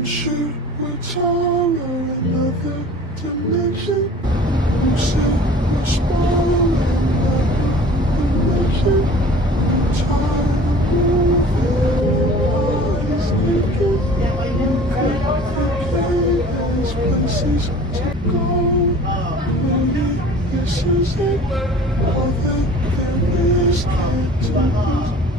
I'm sure we're taller another dimension. You say we're smaller another dimension. I'm tired of moving, body's naked. There's places to go. Maybe this is it. All that there is can't do.